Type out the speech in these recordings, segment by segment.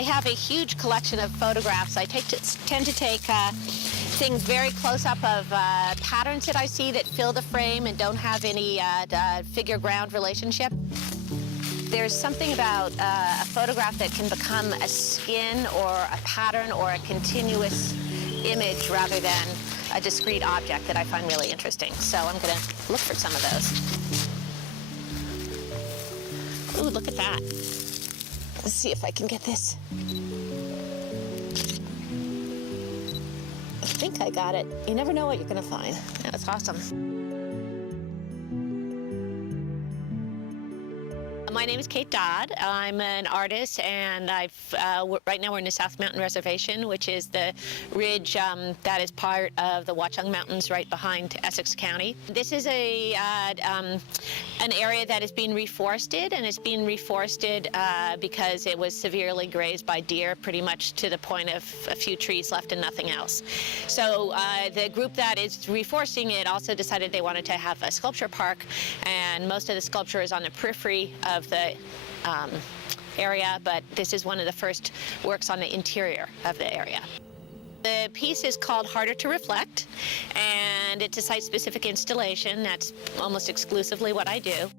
I have a huge collection of photographs. I tend to take things very close up of patterns that I see that fill the frame and don't have any figure-ground relationship. There's something about a photograph that can become a skin or a pattern or a continuous image rather than a discrete object that I find really interesting. So I'm going to look for some of those. Ooh, look at that. Let's see if I can get this. I think I got it. You never know what you're going to find. That's awesome. My name is Kate Dodd. I'm an artist, and right now we're in the South Mountain Reservation, which is the ridge that is part of the Watchung Mountains right behind Essex County. This is an area that is being reforested, and it's being reforested because it was severely grazed by deer, pretty much to the point of a few trees left and nothing else. So the group that is reforesting it also decided they wanted to have a sculpture park, and most of the sculpture is on the periphery of the area, but this is one of the first works on the interior of the area. The piece is called Harder to Reflect, and it's a site-specific installation. That's almost exclusively what I do.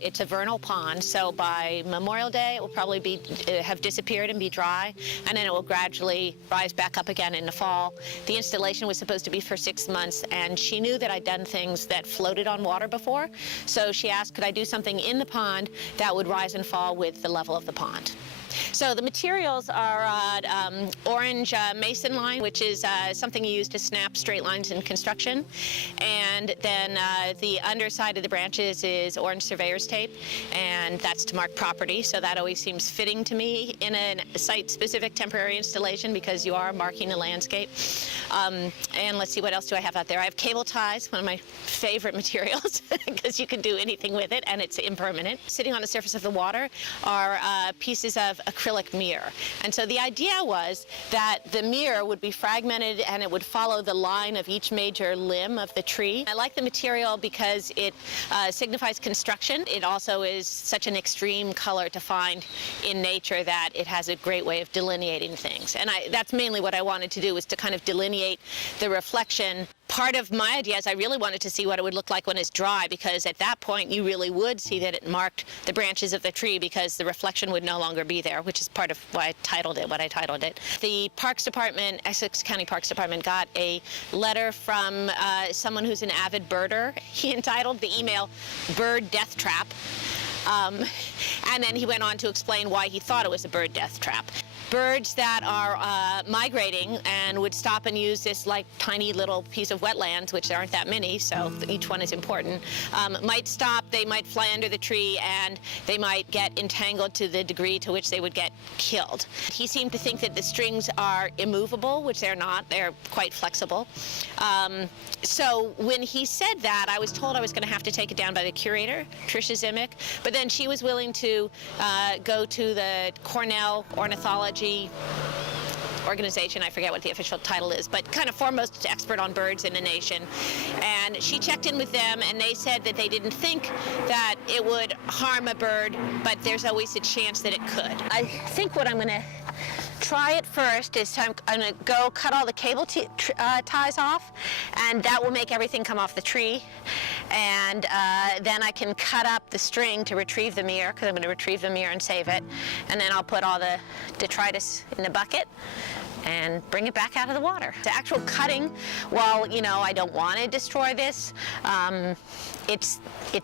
It's a vernal pond, so by Memorial Day it will probably have disappeared and be dry, and then it will gradually rise back up again in the fall. The installation was supposed to be for 6 months, and she knew that I'd done things that floated on water before, so she asked, could I do something in the pond that would rise and fall with the level of the pond. So the materials are orange mason line, which is something you use to snap straight lines in construction. And then the underside of the branches is orange surveyor's tape, and that's to mark property. So that always seems fitting to me in a site-specific temporary installation because you are marking a landscape. And let's see, what else do I have out there? I have cable ties, one of my favorite materials, because you can do anything with it, and it's impermanent. Sitting on the surface of the water are pieces of acrylic mirror. And so the idea was that the mirror would be fragmented and it would follow the line of each major limb of the tree. I like the material because it signifies construction. It also is such an extreme color to find in nature that it has a great way of delineating things. And that's mainly what I wanted to do, was to kind of delineate the reflection. Part of my idea is I really wanted to see what it would look like when it's dry, because at that point you really would see that it marked the branches of the tree, because the reflection would no longer be there, which is part of why I titled it what I titled it. The Parks Department, Essex County Parks Department, got a letter from someone who's an avid birder. He entitled the email "Bird Death Trap," and then he went on to explain why he thought it was a bird death trap. Birds that are migrating and would stop and use this like tiny little piece of wetlands, which there aren't that many, so each one is important, might stop, they might fly under the tree, and they might get entangled to the degree to which they would get killed. He seemed to think that the strings are immovable, which they're not. They're quite flexible. So when he said that, I was told I was going to have to take it down by the curator, Tricia Zimick, but then she was willing to go to the Cornell Ornithology organization, I forget what the official title is, but kind of foremost expert on birds in the nation. And she checked in with them, and they said that they didn't think that it would harm a bird, but there's always a chance that it could. I think what I'm going to try it first is I'm going to go cut all the cable ties off, and that will make everything come off the tree. And then I can cut up the string to retrieve the mirror, because I'm going to retrieve the mirror and save it. And then I'll put all the detritus in the bucket and bring it back out of the water. The actual cutting, well, you know, I don't want to destroy this. It's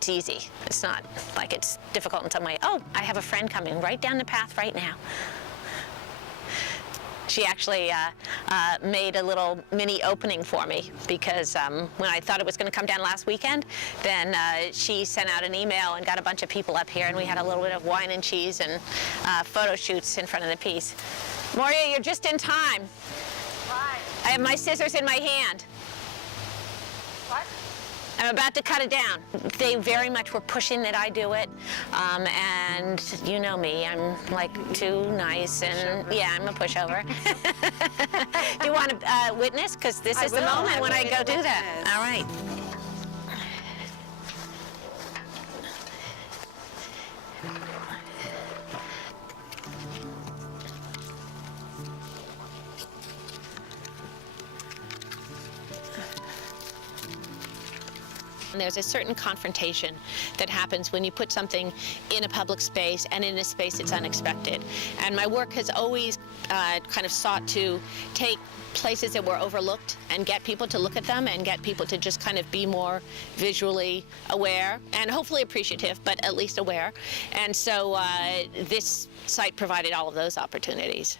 easy. It's not like it's difficult in some way. Oh, I have a friend coming right down the path right now. She actually made a little mini opening for me, because when I thought it was going to come down last weekend, then she sent out an email and got a bunch of people up here, and we had a little bit of wine and cheese and photo shoots in front of the piece. Moria, you're just in time. Why? I have my scissors in my hand. What? I'm about to cut it down. They very much were pushing that I do it, and you know me, I'm like too nice, and yeah, I'm a pushover. Do you want to witness? Because this is the moment when I go do that. All right. And there's a certain confrontation that happens when you put something in a public space and in a space that's unexpected. And my work has always kind of sought to take places that were overlooked and get people to look at them and get people to just kind of be more visually aware and hopefully appreciative, but at least aware. And so this site provided all of those opportunities.